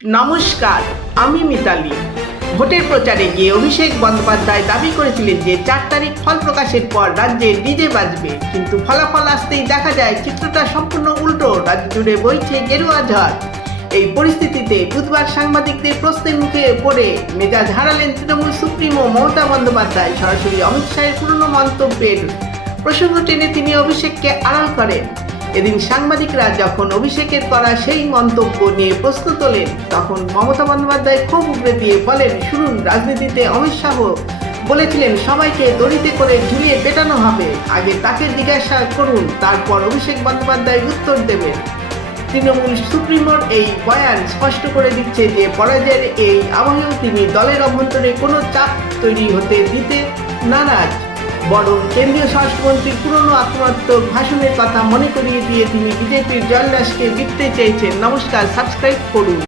নমস্কার, আমি মিতালি। ভোটের প্রচারে গিয়ে অভিষেক বন্দ্যোপাধ্যায় দাবি করেছিলেন যে 4 তারিখ ফল প্রকাশের পর রাজ্যে ডিজে বাজবে, কিন্তু ফলাফল আসতেই দেখা যায় চিত্রটা সম্পূর্ণ উল্টো। রাজ্য জুড়ে বইছে গেরুয়া ঝড়। এই পরিস্থিতিতে বুধবার সাংবাদিকদের প্রশ্নের মুখে পড়ে মেজাজ হারালেন তৃণমূল সুপ্রিমো মমতা বন্দ্যোপাধ্যায়। সরাসরি অমিত শাহের পুরনো মন্তব্যের প্রসঙ্গ টেনে তিনি অভিষেককে আড়াল করেন। এদিন সাংবাদিকরা যখন অভিষেকের করা সেই মন্তব্য নিয়ে প্রশ্ন তোলেন, তখন মমতা বন্দ্যোপাধ্যায় ক্ষোভ উগরে দিয়ে বলেন, শুনুন, রাজনীতিতে অমিত শাহ বলেছিলেন সবাইকে দড়িতে করে ঝুলিয়ে পেটানো হবে, আগে তাকে জিজ্ঞাসা করুন, তারপর অভিষেক বন্দ্যোপাধ্যায় উত্তর দেবেন। তৃণমূল সুপ্রিমোর এই বয়ান স্পষ্ট করে দিচ্ছে যে পরাজয়ের এই আবহেও তিনি দলের অভ্যন্তরে কোনো চাপ তৈরি হতে দিতে নারাজ। বরং কেন্দ্রীয় স্বরাষ্ট্রমন্ত্রীর পুরনো আক্রমণাত্মক ভাষণের কথা মনে করিয়ে দিয়ে তিনি বিজেপির জয়লাসকে জিততে চেয়েছেন। নমস্কার, সাবস্ক্রাইব করুন।